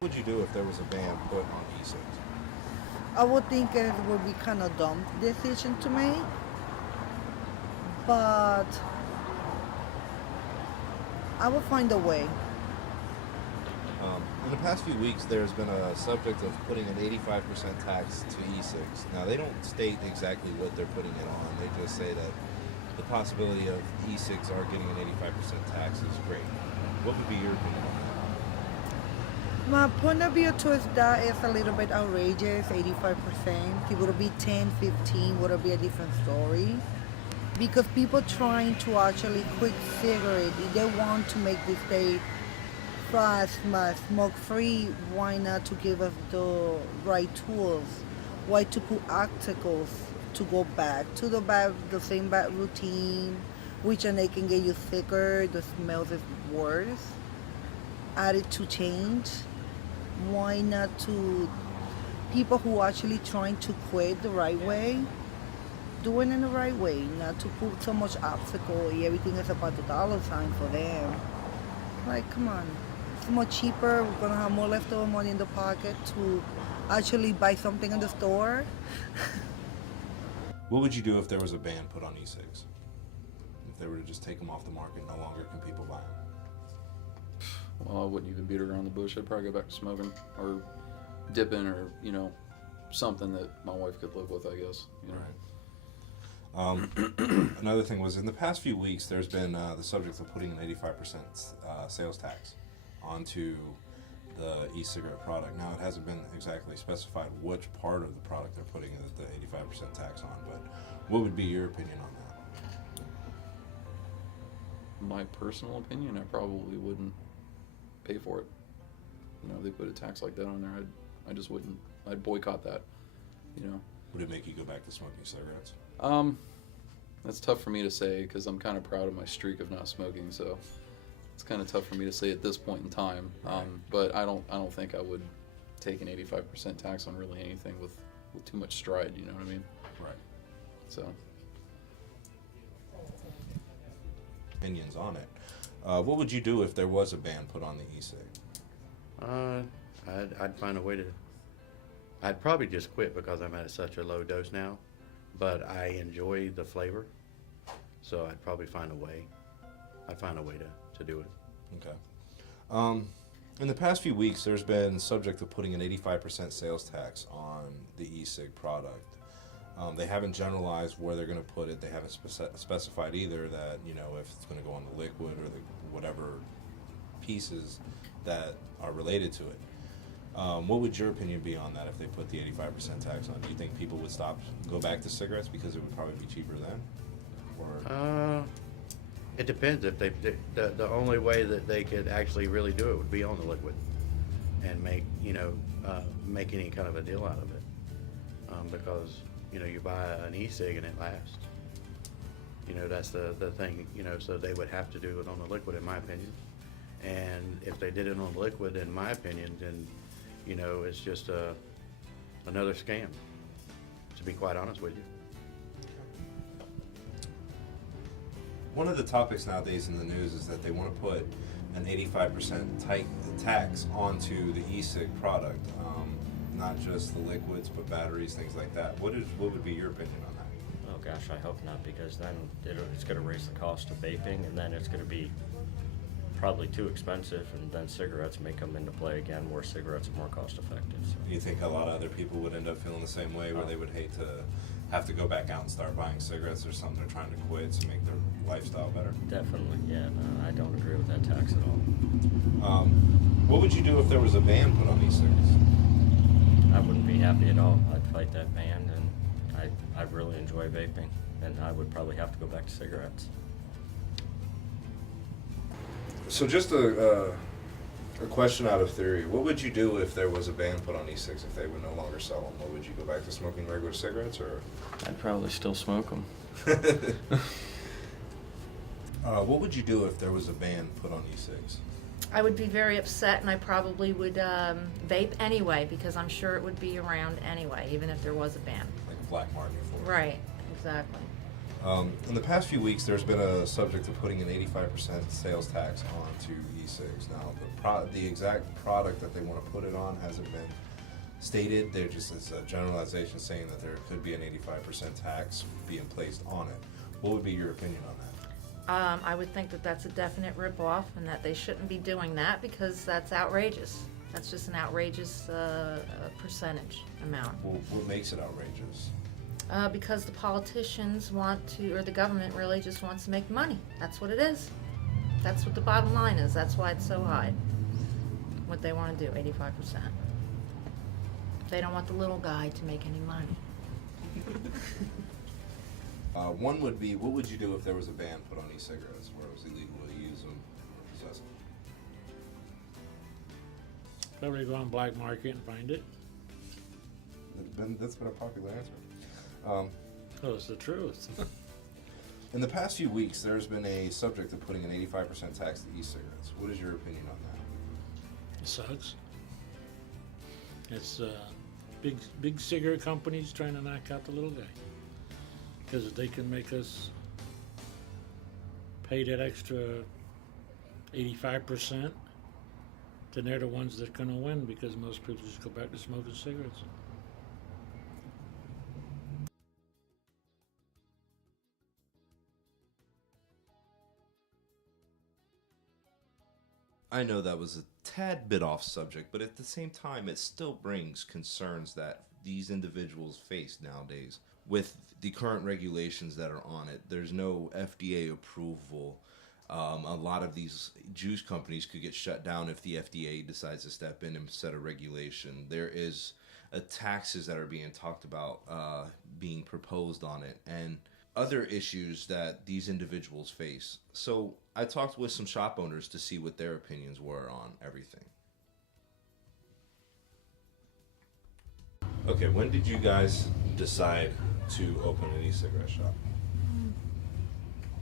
What would you do if there was a ban put on e-cigs? I would think it would be kind of dumb decision to make, but I will find a way. In the past few weeks, there's been a subject of putting an 85% tax to e-cigs. Now, they don't state exactly what they're putting it on. They just say that the possibility of e-cigs are getting an 85% tax is great. What would be your opinion on My point of view towards that is a little bit outrageous, 85%. It would be 10, 15, would be a different story. Because people trying to actually quit cigarette, if they want to make this day fast, smoke free, why not to give us the right tools? Why to put obstacles to go back to the same bad routine, which and they can get you sicker, the smells is worse. Attitude change. Why not to people who actually trying to quit the right way, doing it in the right way, not to put so much obstacle. Everything is about the dollar sign for them. Like, come on. It's more cheaper. We're gonna have more leftover money in the pocket to actually buy something in the store. that? What would you do if there was a ban put on e-cigs? If they were to just take them off the market, no longer can people buy them? Well, I wouldn't even beat around the bush. I'd probably go back to smoking or dipping or, something that my wife could live with, I guess. Another thing was in the past few weeks, there's been the subject of putting an 85% sales tax onto the e-cigarette product. Now, it hasn't been exactly specified which part of the product they're putting the 85% tax on, but what would be your opinion on that? My personal opinion, I probably wouldn't pay for it. If they put a tax like that on there, I just wouldn't. I'd boycott that. Would it make you go back to smoking cigarettes? That's tough for me to say because I'm kind of proud of my streak of not smoking. So it's kind of tough for me to say at this point in time. But I don't think I would take an 85% tax on really anything with too much stride. You know what I mean? Right. So. Opinions on it. What would you do if there was a ban put on the e-cig? I'd find a way to. I'd probably just quit because I'm at such a low dose now, but I enjoy the flavor, so I'd probably find a way. I'd find a way to do it. Okay. In the past few weeks, there's been subject of putting an 85% sales tax on the e-cig product. They haven't generalized where they're going to put it. They haven't specified either that, if it's going to go on the liquid or the whatever pieces that are related to it. What would your opinion be on that if they put the 85% tax on? Do you think people would go back to cigarettes because it would probably be cheaper then? Or It depends. If the only way that they could actually really do it would be on the liquid, and make any kind of a deal out of it, because you buy an e-cig and it lasts. That's the thing. So they would have to do it on the liquid, in my opinion. And if they did it on the liquid, in my opinion, then it's just another scam. To be quite honest with you. one of the topics nowadays in the news is that they want to put an 85% tax onto the e-cig product, not just the liquids, but batteries, things like that. What would be your opinion on that? Oh gosh, I hope not, because then it's going to raise the cost of vaping, and then it's going to be probably too expensive, and then cigarettes may come into play again, where cigarettes are more cost effective. So. You think a lot of other people would end up feeling the same way, where they would hate to have to go back out and start buying cigarettes or something they're trying to quit to make their lifestyle better? Definitely, yeah. No, I don't agree with that tax at all. What would you do if there was a ban put on e-cigarettes? I wouldn't be happy at all. I'd fight that ban, and I really enjoy vaping, and I would probably have to go back to cigarettes. So just a question out of theory. What would you do if there was a ban put on e-cigs, if they would no longer sell them? What would you go back to smoking regular cigarettes, or? I'd probably still smoke them. What would you do if there was a ban put on e-cigs? I would be very upset, and I probably would vape anyway, because I'm sure it would be around anyway, even if there was a ban. Like a black market for it? Right, exactly. In the past few weeks, there's been a subject of putting an 85% sales tax onto e-cigs. Now, the exact product that they want to put it on hasn't been stated. It's a generalization saying that there could be an 85% tax being placed on it. What would be your opinion on that? I would think that that's a definite ripoff and that they shouldn't be doing that because that's outrageous. That's just an outrageous percentage amount. Well, what makes it outrageous? Because the politicians want to, or the government really just wants to make money. That's what it is. That's what the bottom line is. That's why it's so high. What they want to do, 85%. They don't want the little guy to make any money. One would be, what would you do if there was a ban put on e-cigarettes where it was illegal to use them or possess them? Probably go on black market and find it. That's been a popular answer. Oh, it's the truth. In the past few weeks, there's been a subject of putting an 85% tax to e-cigarettes. What is your opinion on that? It sucks. It's big cigarette companies trying to knock out the little guy. Because if they can make us pay that extra 85%, then they're the ones that are going to win because most people just go back to smoking cigarettes. I know that was a tad bit off subject, but at the same time, it still brings concerns that these individuals face nowadays. With the current regulations that are on it, there's no FDA approval. A lot of these juice companies could get shut down if the FDA decides to step in and set a regulation. There is taxes that are being talked about being proposed on it, and other issues that these individuals face. So I talked with some shop owners to see what their opinions were on everything. Okay, when did you guys decide to open an e-cigarette shop?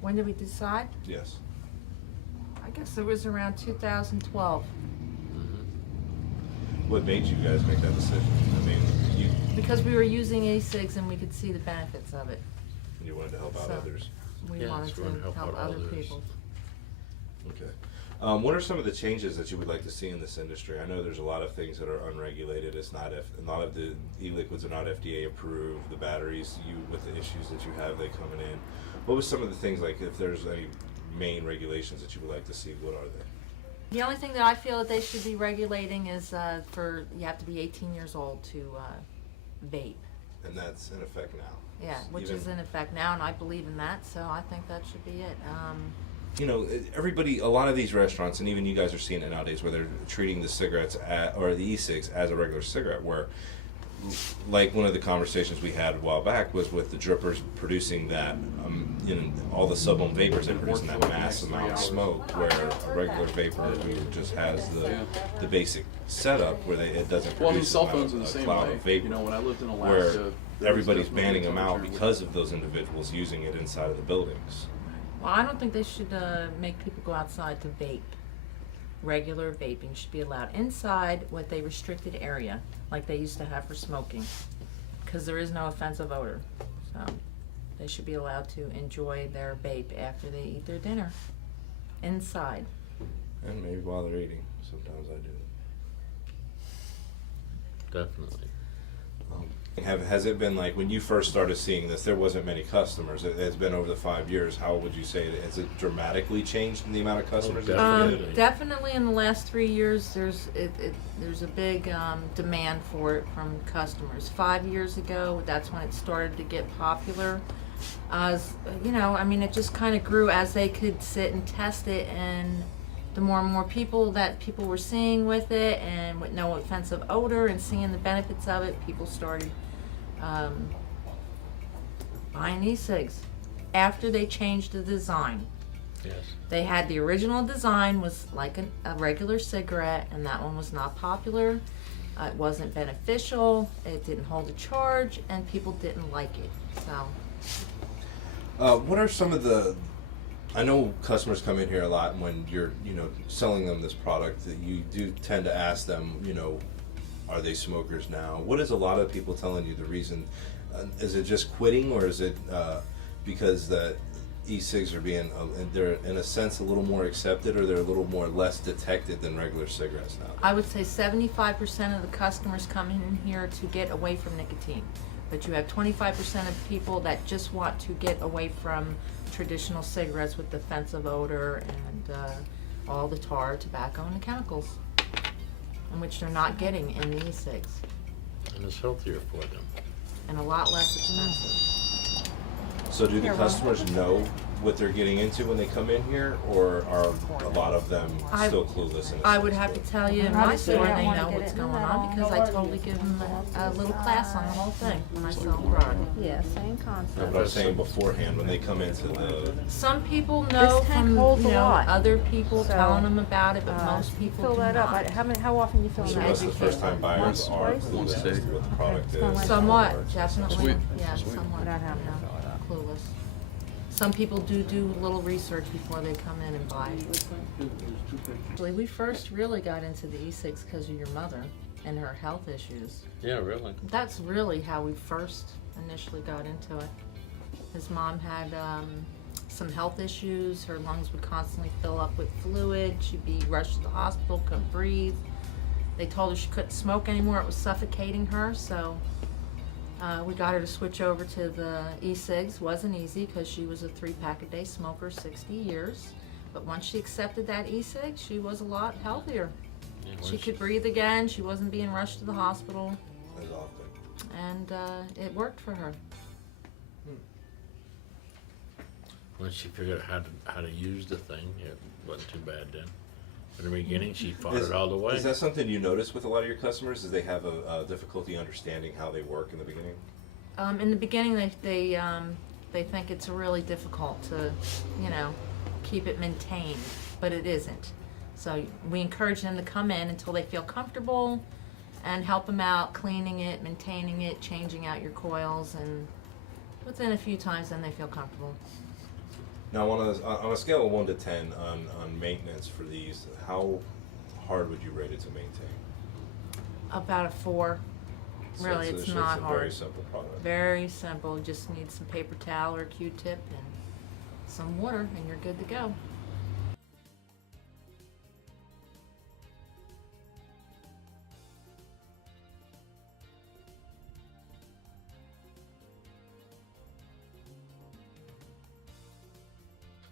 When did we decide? Yes. I guess it was around 2012. What made you guys make that decision? I mean, Because we were using e-cigs and we could see the benefits of it. you wanted to help out So- others. We Yes, wanted we wanted to to help help out other others. people. Okay. What are some of the changes that you would like to see in this industry? I know there's a lot of things that are unregulated. It's not a lot of the e-liquids are not FDA approved. The batteries, with the issues that you have, they coming in. What was some of the things, like if there's any main regulations that you would like to see? What are they? The only thing that I feel that they should be regulating is you have to be 18 years old to vape. And that's in effect now. Yeah, which Even- is in effect now, and I believe in that, so I think that should be it. You know, a lot of these restaurants, and even you guys are seeing it nowadays, where they're treating the cigarettes or the e-cigs as a regular cigarette, where, like one of the conversations we had a while back was with the drippers producing that, all the sub-ohm vapors, they're producing that mass amount of smoke, where a regular vapor who just has the basic setup where it doesn't Well, I mean, produce cell a phones are the same cloud way. of vapor. You know, when I lived in Alaska, where there was everybody's definitely banning a them out temperature because of those individuals using it inside of the buildings. Well, I don't think they should make people go outside to vape. Regular vaping should be allowed inside with a restricted area, like they used to have for smoking, because there is no offensive odor. So they should be allowed to enjoy their vape after they eat their dinner inside. And maybe while they're eating, sometimes I do. Definitely. Has it been like when you first started seeing this, there wasn't many customers? It's been over the 5 years. How would you say that? Has it dramatically changed in the amount of customers? that you definitely. get? Definitely in the last 3 years, there's a big demand for it from customers. 5 years ago, that's when it started to get popular. It just kind of grew as they could sit and test it, and the more and more people were seeing with it, and with no offensive odor, and seeing the benefits of it, people started buying e-cigs. After they changed the design, Yes. they had the original design was like a regular cigarette, and that one was not popular. It wasn't beneficial. It didn't hold a charge, and people didn't like it. So. What are some of the? I know customers come in here a lot, and when you're selling them this product, that you do tend to ask them, are they smokers now? What is a lot of people telling you the reason? Is it just quitting, or is it because that e-cigs are being, they're in a sense a little more accepted, or they're a little more less detected than regular cigarettes now? I would say 75% of the customers come in here to get away from nicotine. But you have 25% of people that just want to get away from traditional cigarettes with the offensive odor and all the tar, tobacco, and the chemicals, in which they're not getting in the e-cigs, And it's healthier for them. and a lot less expensive. So do the customers know what they're getting into when they come in here, or are a lot of them still clueless? I would have to tell you, in my store, they know what's going on, because I totally give them a little class on the whole thing when I sell the product. Yeah, same No, concept. but I was saying beforehand, when they come into the, Some people know This tank from, holds a lot. other people So, telling them about it, but most people Fill do that up. not. How often you fill so that most up? of the first time buyers are Once, clueless as to what the product Okay. is. Somewhat, definitely, Sweet. yeah, Sweet. somewhat, That happens. yeah, clueless. Some people do a little research before they come in and buy. Actually, we first really got into the e-cigs because of your mother and her health issues. Yeah, really. That's really how we first initially got into it. His mom had some health issues. Her lungs would constantly fill up with fluid. She'd be rushed to the hospital, couldn't breathe. They told her she couldn't smoke anymore. It was suffocating her, so we got her to switch over to the e-cigs. Wasn't easy because she was a 3-pack-a-day smoker, 60 years. But once she accepted that e-cig, she was a lot healthier. Yeah, She could breathe again. She wasn't being rushed to the hospital, As often. and it worked for her. When she figured out how to use the thing, it wasn't too bad then. In the beginning, she fought it all the way. Is that something you notice with a lot of your customers? Is they have a difficulty understanding how they work in the beginning? In the beginning, they think it's really difficult to, keep it maintained, but it isn't. So we encourage them to come in until they feel comfortable, and help them out cleaning it, maintaining it, changing out your coils, and within a few times, then they feel comfortable. Now, on a scale of 1 to 10 on maintenance for these, how hard would you rate it to maintain? About a 4. So Really, it's a not very hard. simple product. Very simple. You just need some paper towel or Q-tip and some water, and you're good to go.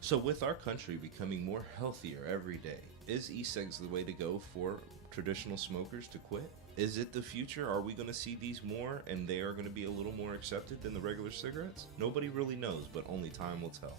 So with our country becoming more healthier every day, is e-cigs the way to go for traditional smokers to quit? Is it the future? Are we going to see these more, and they are going to be a little more accepted than the regular cigarettes? Nobody really knows, but only time will tell.